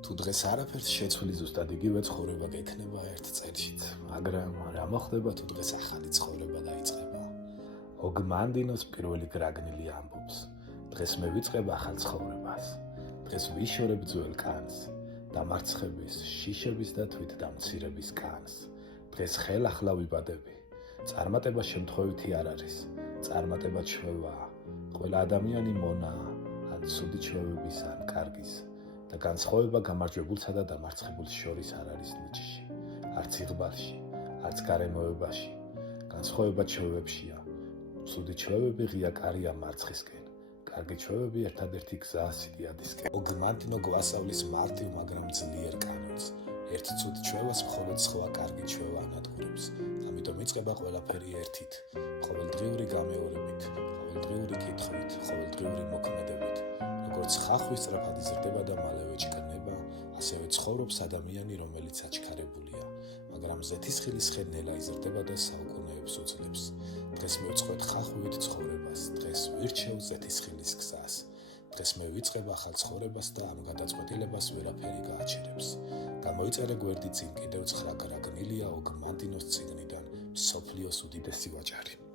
თუ დღეს არაფერს შეცვლი ზუსტად იგივე ცხოვრება გექნება ერთ წელშიც, მაგრამ რა მოხდება თუ დღეს ახალი ცხოვრება დაიწყება? ოგმანდინოს პირველი გრაგნილი ამბობს: დღეს მე ვიწყებ ახალ ცხოვრებას. დღეს ვიშორებ ძველ კანს, დამარცხების, შიშების და თვითდამცირების კანს. დღეს ხელახლა ვიბადები. წარმატება შემთხვევითი არ არის, წარმატება ჩვევაა. ყველა ადამიანი მონაა, ან ცუდი ჩვევების, ან კარგის. და განსხვავება გამარჯვებულსა და დამარცხებულს შორის არ არის ნიჭში, არც იღბალში, არც გარემოებაში. განსხვავება ჩვევებშია. ცუდი ჩვევები ღია კარია მარცხისკენ, კარგი ჩვევები ერთადერთი გზაა სიდიადისკენ. ოგმანდინო გვასწავლის მარტივ, მაგრამ ძლიერ კანონს. ერთ ცუდ ჩვევას მხოლოდ სხვა კარგი ჩვევა ანადგურებს. ამიტომ იწყება ყველაფერი ერთით, ყოველდღიური გამეორებით, ყოველდღიური კითხვით, ყოველდღიური მოქმედებით. როგორც ხახვი სწრაფად იზრდება და მალევე ჭკნება, ასევე ცხოვრობს ადამიანი, რომელიც აჩქარებულია, მაგრამ ზეთისხილის ხე ნელა იზრდება და საუკუნეებს უძლებს. დღეს მივწყოთ ხახვით ცხოვრებას, დღეს ვირჩევ ზეთისხილის გზას. დღეს მე ვიწყებ ახალ ცხოვრებას და ამ გადაწყვეტილებას ვერაფერი გააჩერებს. გამოიწერე გვერდი წინ კიდევ 9 გრაგნილია ოგმანდინოს წიგნიდან მსოფლიოს უდიდესი ვაჭარი.